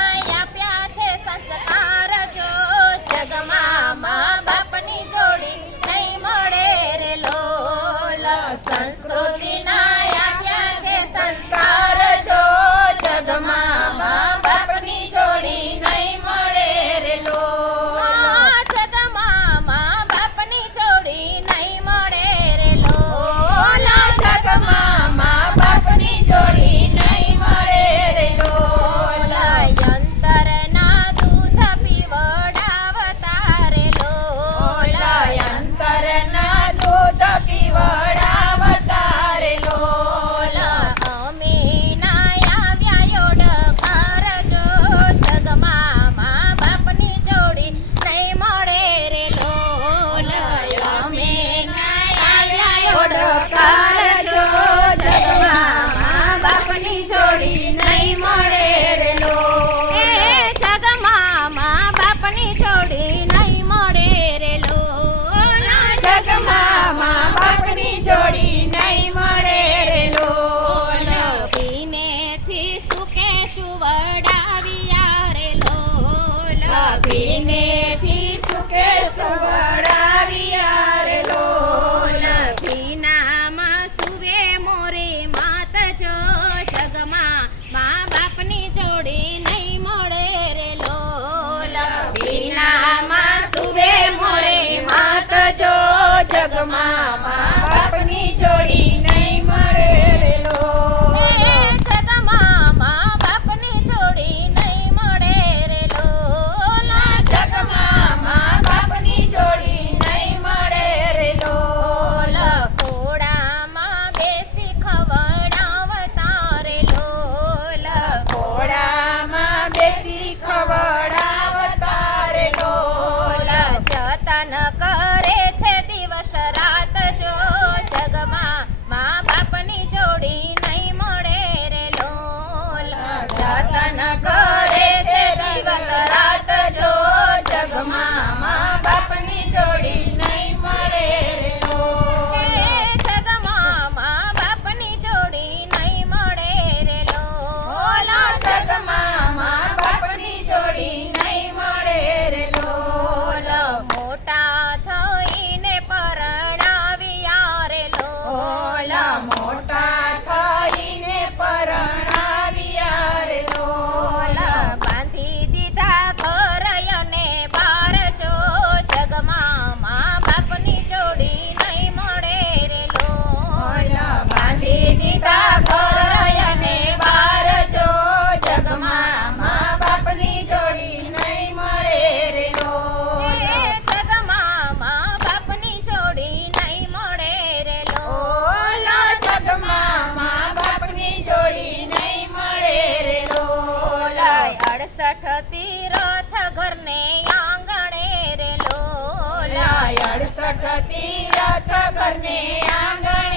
આપ્યા છે સંસ્કાર જો જગમાં મા બાપની જોડી નહીં મળે રે લોલ સંસ્કૃતિના આપ્યા છે સંસ્કાર જો જગમાં મા બાપની જોડી નહીં મળે રે લોલ જગમાં મા બાપની જોડી નહીં મળે રે લોલ જગમાં મા બાપની જોડી નહીં મળે રે લોલ અંતરના દૂધ પીવડાવતા રે લોલ અંતરના દૂધ પીવડાવતા રે લોલ અમે ના આવ્યા યોડકાર જો જગમાં મા બાપની જોડી નહીં મળે રે લોલ અમે ના આવ્યા યોડકાર જો જગમાં મા બાપની જોડી નહીં મળે રે લોલ જગમાં મા બાપની જોડી નહીં મળે રે લોલ જગમાં મા બાપની જોડી નહીં મળે રે લોલ પીનેથી સુકે સુવડાવ્યા રે લોલ પીનેથી સુકે સુવડાવ્યા રે લોલ પીનામાં સુવે મોરે માત જો જગમાં મા બાપની જોડી નહીં મળે રે લોલ પીનામાં સુવે મોરે માત જો જગમાં મા બાપની જોડી નહીં મળે રે લોલ જગમાં મા બાપની જોડી નહીં મળે રે લોલ જગમાં મા બાપની જોડી નહીં મળે રે લોલ ઘોડામાં બેસી ખવડાવતા રે લોલ ઘોડામાં બેસી ખવડાવતા રે લોલ જતન કરે છે દિવસ રાત જો જગમાં મા બાપની જોડી નહીં મળે રે લોલ જતન કરે છે દિવસ રાત જો જગમાં મા બાપની જોડી નહીં મળે રે લોલ જગમાં મા બાપની જોડી નહીં મળે રે લોલ જગમાં મા બાપની જોડી નહીં મળે રે લોલ મોટા થઈને પરણાવ્યા રે લોલ મોટા થઈને પરણાવ્યા રે લોલ બાંધી દીધા ઘર અને બાર જો જગમાં મા બાપની જોડી નહીં મળે રે લોલ બાંધી દીધા ઘર અને બાર જો જગમાં મા બાપની જોડી નહીં મળે રે લોલ જગમાં મા બાપની જોડી નહીં મળે રે લોલ જગમાં મા બાપની જોડી નહીં મળે રે લોલ 68 તીરથ ઘરને આંગણે રે લોલ 68 તીરથ ઘરને આંગણે